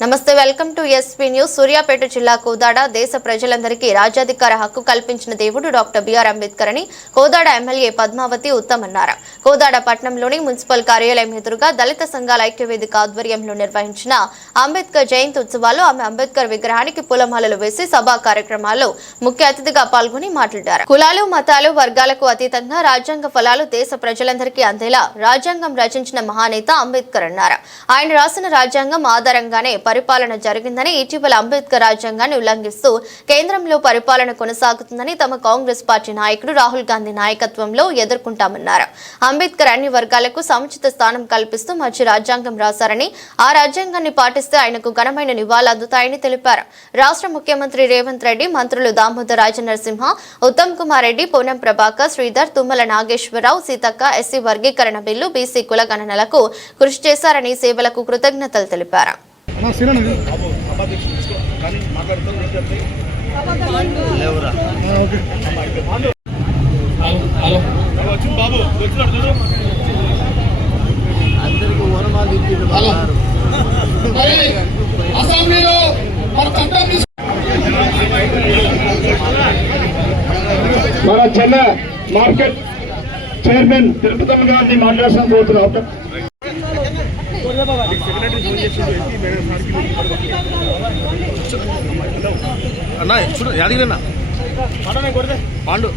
Namaste welcome to SP news Suryapet జిల్లా కోదాడ దేశ ప్రజలందరికీ రాజ్యాధికార హక్కు కల్పించిన దేవుడు డాక్టర్ బిఆర్ అంబేద్కర్ అని కోదాడ ఎమ్మెల్యే పద్మావతి ఉత్తమ్ అన్నారు కోదాడ పట్టణంలోని మున్సిపల్ కార్యాలయం ఎదురుగా దళిత సంఘాల ఐక్యవేదిక ఆధ్వర్యంలో నిర్వహించిన అంబేద్కర్ జయంతి ఉత్సవాల్లో ఆమె అంబేద్కర్ విగ్రహానికి పూలమాలలు వేసి సభా కార్యక్రమాల్లో ముఖ్య అతిథిగా పాల్గొని మాట్లాడారు. కులాలు మతాలు వర్గాలకు అతీతంగా రాజ్యాంగ ఫలాలు దేశ ప్రజలందరికీ అందేలా రాజ్యాంగం రచించిన మహానేత అంబేద్కర్ అన్నారు. ఆయన రాసిన రాజ్యాంగం ఆధారంగానే పరిపాలన జరిగిందని ఇటీవల అంబేద్కర్ రాజ్యాంగాన్ని ఉల్లంఘిస్తూ కేంద్రంలో పరిపాలన కొనసాగుతుందని తమ కాంగ్రెస్ పార్టీ నాయకుడు రాహుల్ గాంధీ నాయకత్వంలో ఎదుర్కొంటామన్నారు. అంబేద్కర్ అన్ని వర్గాలకు సముచిత స్థానం కల్పిస్తూ మంచి రాజ్యాంగం రాశారని ఆ రాజ్యాంగాన్ని పాటిస్తే ఆయనకు ఘనమైన నివాళులు అందుతాయని తెలిపారు. రాష్ట్ర ముఖ్యమంత్రి రేవంత్ రెడ్డి మంత్రులు దామోదర్ రాజనరసింహ ఉత్తమ్ కుమార్ రెడ్డి పూనం ప్రభాకర్ శ్రీధర్ తుమ్మల నాగేశ్వరరావు సీతక్క ఎస్సీ వర్గీకరణ బిల్లు బీసీ కుల గణనలకు కృషి చేశారని సేవలకు కృతజ్ఞతలు తెలిపారు. మా సిరన్ ఓనమాలు ఇచ్చిండు అసెంబ్లీలో మన చట్టం మన చెన్న మార్కెట్ చైర్మన్ తిరుపతి గారిని మాట్లాడాల్సిన కోరుతున్నాం అన్న చూడు యాదగిరన్న పాండు.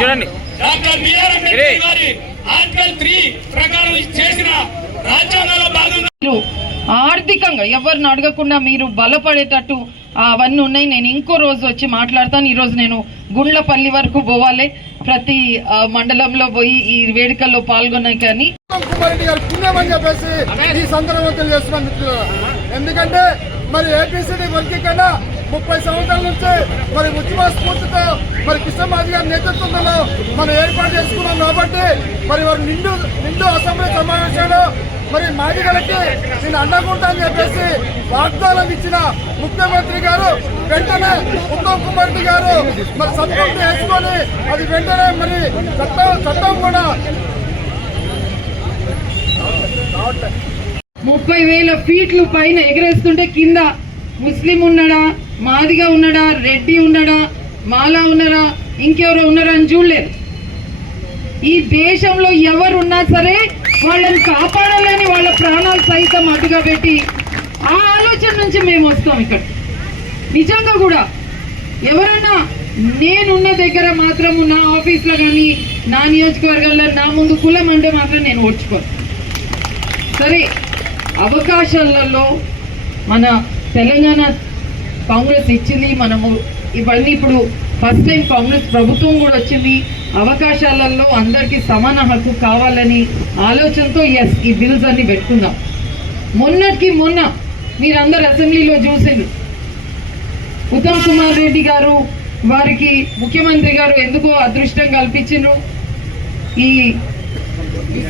చూడండి. డాక్టర్ బిఆర్ అంబేద్కర్ గారి ఆర్టికల్ త్రీ ప్రకారం చేసిన రాజ్యాంగంలో భాగంగా మీరు ఆర్థికంగా ఎవరిని అడగకుండా మీరు బలపడేటట్టు అవన్నీ ఉన్నాయి. నేను ఇంకో రోజు వచ్చి మాట్లాడతాను. ఈరోజు నేను గుండ్లపల్లి వరకు పోవాలి. ప్రతి మండలంలో పోయి ఈ వేడుకల్లో పాల్గొన్నాయి కానీ. చెప్పేసి ఈ సందర్భంగా ఎందుకంటే మరి ఏపీసీడీ వర్గీకరణ ముప్పై సంవత్సరాల నుంచి మరి ఉద్యమ స్ఫూర్తితో మరి కృష్ణమాజీ గారి నేతృత్వంలో మనం ఏర్పాటు చేసుకున్నాం కాబట్టి మరి వారు నిండు నిండు అసెంబ్లీ సమావేశంలో మరి మాదిగలకి నేను అండగుంటా అని చెప్పేసి వాగ్దానం ఇచ్చిన ముఖ్యమంత్రి గారు వెంటనే ఉత్తమ్ కుమార్ రెడ్డి గారు మరి సంతృప్తి వేసుకొని అది వెంటనే మరి చట్టం చట్టం కూడా ముప్పై వేల ఫీట్లు పైన ఎగరేస్తుంటే కింద ముస్లిం ఉన్నాడా మాదిగా ఉన్నాడా రెడ్డి ఉన్నాడా మాలా ఉన్నారా ఇంకెవరో ఉన్నారా అని చూడలేదు. ఈ దేశంలో ఎవరున్నా సరే వాళ్ళని కాపాడాలని వాళ్ళ ప్రాణాలు సైతం అటుగా పెట్టి ఆ ఆలోచన నుంచి మేము వస్తాం ఇక్కడ. నిజంగా కూడా ఎవరన్నా నేనున్న దగ్గర మాత్రము నా ఆఫీస్లో కానీ నా నియోజకవర్గంలో నా ముందు కులం అంటే మాత్రం నేను ఓడ్చుకోను సరే అవకాశాలలో మన తెలంగాణ కాంగ్రెస్ ఇచ్చింది మనము ఇవన్నీ ఇప్పుడు ఫస్ట్ టైం కాంగ్రెస్ ప్రభుత్వం కూడా వచ్చింది. అవకాశాలలో అందరికీ సమాన హక్కు కావాలని ఆలోచనతో ఎస్ ఈ బిల్స్ అన్ని పెట్టుకుందాం. మొన్నటికి మొన్న మీరందరు అసెంబ్లీలో చూసిండ్రు. ఉత్తమ్ కుమార్ రెడ్డి గారు వారికి ముఖ్యమంత్రి గారు ఎందుకో అదృష్టం కల్పించిండ్రు. ఈ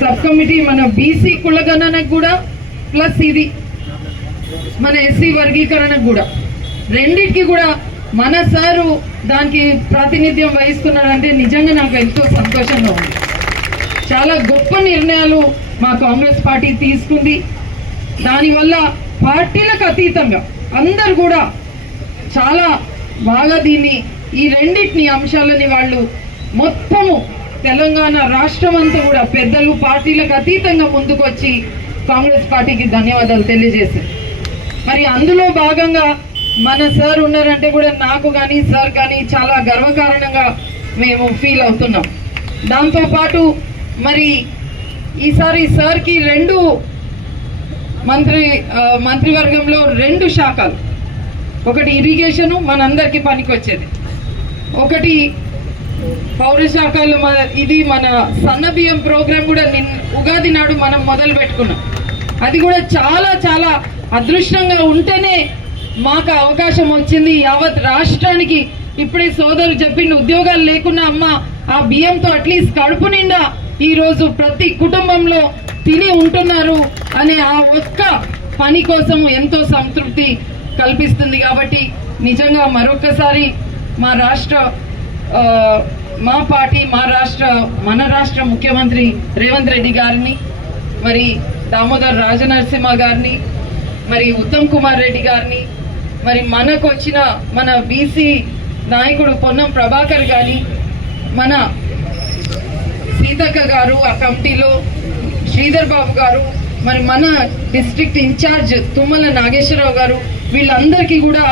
సబ్ కమిటీ మన బీసీ కులగణనకు కూడా ప్లస్ ఇది మన ఎస్సీ వర్గీకరణకు కూడా. రెండింటికి కూడా మన సారు దానికి ప్రాతినిధ్యం వహిస్తున్నాడంటే నిజంగా నాకు ఎంతో సంతోషంగా ఉంది. చాలా గొప్ప నిర్ణయాలు మా కాంగ్రెస్ పార్టీ తీసుకుంది. దానివల్ల పార్టీలకు అతీతంగా అందరు కూడా చాలా బాగా దీన్ని ఈ రెండింటిని అంశాలని వాళ్ళు మొత్తము తెలంగాణ రాష్ట్రం అంతా కూడా పెద్దలు పార్టీలకు అతీతంగా ముందుకొచ్చి కాంగ్రెస్ పార్టీకి ధన్యవాదాలు తెలియజేశారు. మరి అందులో భాగంగా మన సార్ ఉన్నారంటే కూడా నాకు కానీ సార్ కానీ చాలా గర్వకారణంగా మేము ఫీల్ అవుతున్నాం. దాంతోపాటు మరి ఈసారి సార్కి రెండు మంత్రి మంత్రివర్గంలో రెండు శాఖలు. ఒకటి ఇరిగేషను మనందరికీ పనికొచ్చేది. ఒకటి పౌర శాఖలు మన ఇది మన సన్న బియ్యం ప్రోగ్రాం కూడా నిన్ ఉగాది నాడు మనం మొదలు పెట్టుకున్నాం అది కూడా చాలా చాలా అదృష్టంగా ఉంటేనే మాకు అవకాశం వచ్చింది. యావత్ రాష్ట్రానికి ఇప్పుడే సోదరు చెప్పిండు ఉద్యోగాలు లేకున్నా అమ్మ ఆ బియ్యంతో అట్లీస్ట్ కడుపు నిండా ఈరోజు ప్రతి కుటుంబంలో తిని ఉంటున్నారు అనే ఆ ఒక్క పని కోసం ఎంతో సంతృప్తి కల్పిస్తుంది కాబట్టి నిజంగా మరొకసారి మా రాష్ట్ర మా పార్టీ మా రాష్ట్ర మన రాష్ట్ర ముఖ్యమంత్రి రేవంత్ రెడ్డి గారిని మరి దామోదర్ రాజనరసింహ గారిని మరి ఉత్తమ్ కుమార్ రెడ్డి గారిని మరి మనకు వచ్చిన మన బీసీ నాయకుడు పొన్నం ప్రభాకర్ గారి మన సీతక్క గారు ఆ కమిటీలో శ్రీధర్ బాబు గారు మరి మన డిస్ట్రిక్ట్ ఇన్ఛార్జ్ తుమ్మల నాగేశ్వరరావు గారు వీళ్ళందరికీ కూడా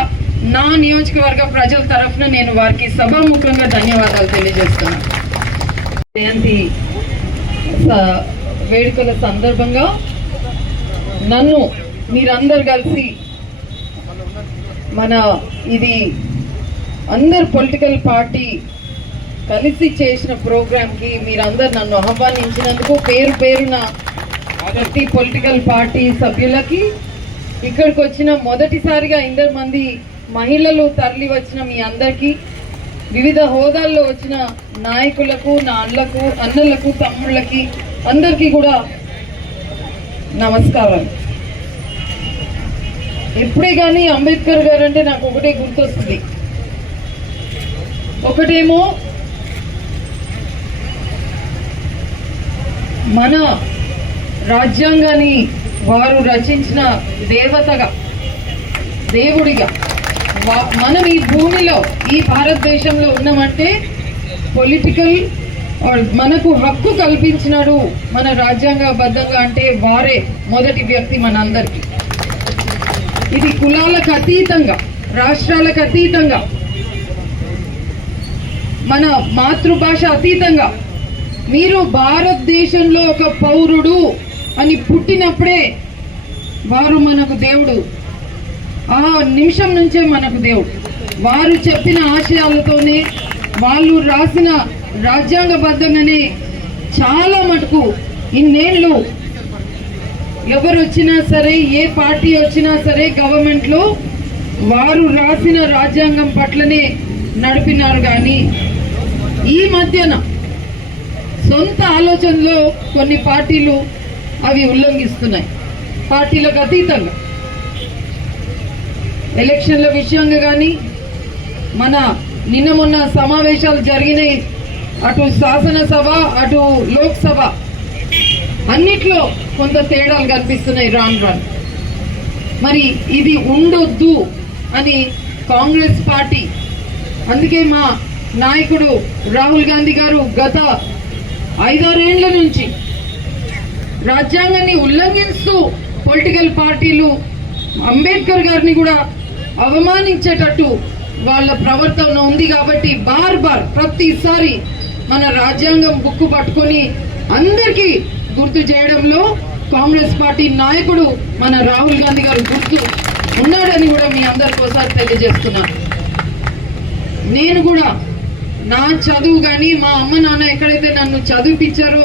నా నియోజకవర్గ ప్రజల తరఫున నేను వారికి సభాముఖంగా ధన్యవాదాలు తెలియజేస్తున్నాను. జయంతి వేడుకల సందర్భంగా నన్ను మీరందరు కలిసి మన ఇది అందరు పొలిటికల్ పార్టీ కలిసి చేసిన ప్రోగ్రామ్కి మీరందరు నన్ను ఆహ్వానించినందుకు పేరు పేరున ప్రతి పొలిటికల్ పార్టీ సభ్యులకి ఇక్కడికి వచ్చిన మొదటిసారిగా ఇందరు మంది మహిళలు తరలి వచ్చిన మీ అందరికీ వివిధ హోదాల్లో వచ్చిన నాయకులకు నా అన్నలకు అన్నలకు తమ్ముళ్ళకి అందరికీ కూడా నమస్కారం ఎప్పుడే కానీ అంబేద్కర్ గారు అంటే నాకు ఒకటే గుర్తొస్తుంది. ఒకటేమో మన రాజ్యాంగాన్ని వారు రచించిన దేవతగా దేవుడిగా వా- మనం ఈ భూమిలో ఈ భారతదేశంలో ఉన్నామంటే పొలిటికల్ మనకు హక్కు కల్పించినాడు మన రాజ్యాంగబద్ధంగా అంటే వారే మొదటి వ్యక్తి మనందరికీ. ఇది కులాలకు అతీతంగా రాష్ట్రాలకు అతీతంగా మన మాతృభాష అతీతంగా. మీరు భారతదేశంలో ఒక పౌరుడు అని పుట్టినప్పుడే వారు మనకు దేవుడు. ఆ నిమిషం నుంచే మనకు దేవుడు. వారు చెప్పిన ఆశయాలతోనే వాళ్ళు రాసిన రాజ్యాంగబద్ధంగానే చాలా మటుకు ఇన్నేళ్ళు ఎవరు వచ్చినా సరే ఏ పార్టీ వచ్చినా సరే గవర్నమెంట్లో వారు రాసిన రాజ్యాంగం పట్లనే నడిపినారు కానీ ఈ మధ్యన సొంత ఆలోచనలో కొన్ని పార్టీలు అవి ఉల్లంఘిస్తున్నాయి. పార్టీలకు అతీతంగా. ఎలక్షన్ల విషయంగా కానీ మన నిన్న మొన్న సమావేశాలు జరిగినాయి. అటు శాసనసభ అటు లోక్సభ. అన్నిట్లో కొంత తేడాలు కనిపిస్తున్నాయి రాను రాను. మరి ఇది ఉండొద్దు అని కాంగ్రెస్ పార్టీ అందుకే మా నాయకుడు రాహుల్ గాంధీ గారు గత ఐదారేండ్ల నుంచి రాజ్యాంగాన్ని ఉల్లంఘిస్తూ పొలిటికల్ పార్టీలు అంబేద్కర్ గారిని కూడా అవమానించేటట్టు వాళ్ళ ప్రవర్తన ఉంది కాబట్టి బార్ బార్ ప్రతిసారి మన రాజ్యాంగం బుక్కు పట్టుకొని అందరికీ గుర్తు చేయడంలో కాంగ్రెస్ పార్టీ నాయకుడు మన రాహుల్ గాంధీ గారు గుర్తు ఉన్నాడని కూడా మీ అందరికి ఒకసారి తెలియజేస్తున్నాను నేను కూడా నా చదువు కానీ మా అమ్మ నాన్న ఎక్కడైతే నన్ను చదివిపించారో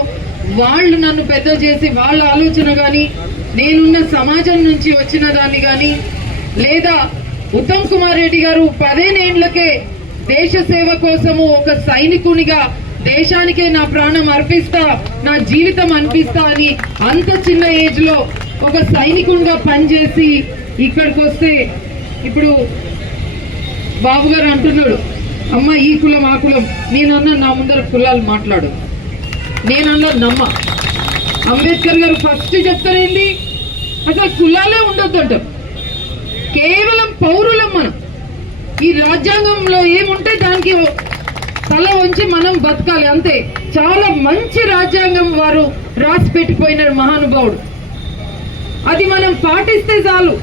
వాళ్ళు నన్ను పెద్ద చేసి వాళ్ళ ఆలోచన కానీ నేనున్న సమాజం నుంచి వచ్చిన దాన్ని కానీ లేదా ఉత్తమ్ కుమార్ రెడ్డి గారు పదేనేండ్లకే దేశ సేవ కోసము ఒక సైనికునిగా దేశానికే నా ప్రాణం అర్పిస్తా నా జీవితం అనిపిస్తా అని అంత చిన్న ఏజ్లో ఒక సైనికుడిగా పనిచేసి ఇక్కడికి వస్తే ఇప్పుడు బాబు గారు అంటున్నాడు అమ్మ ఈ కులం ఆ కులం. నేనన్నా నా ముందర కులాలు మాట్లాడు. నేనన్నా నమ్మ. అంబేద్కర్ గారు ఫస్ట్ చెప్తారేంటి అసలు కులాలే ఉండొద్దు అంటారు కేవలం పౌరులం మనం. ఈ రాజ్యాంగంలో ఏముంటే దానికి తల ఉంచి మనం బతకాలి అంతే. చాలా మంచి రాజ్యాంగం వారు రాసి పెట్టిపోయినారు మహానుభావుడు. అది మనం పాటిస్తే చాలు.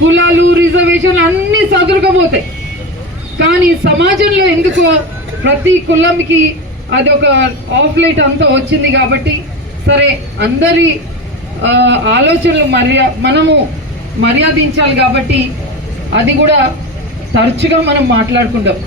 కులాలు రిజర్వేషన్లు అన్ని సదురుకపోతాయి. కానీ సమాజంలో ఎందుకో ప్రతి కులంకి అది ఒక ఆఫ్ లైట్ అంతా వచ్చింది కాబట్టి సరే అందరి ఆలోచనలు మర్యా మనము మర్యాదించాలి కాబట్టి అది కూడా తరచుగా మనం మాట్లాడుకుంటాం.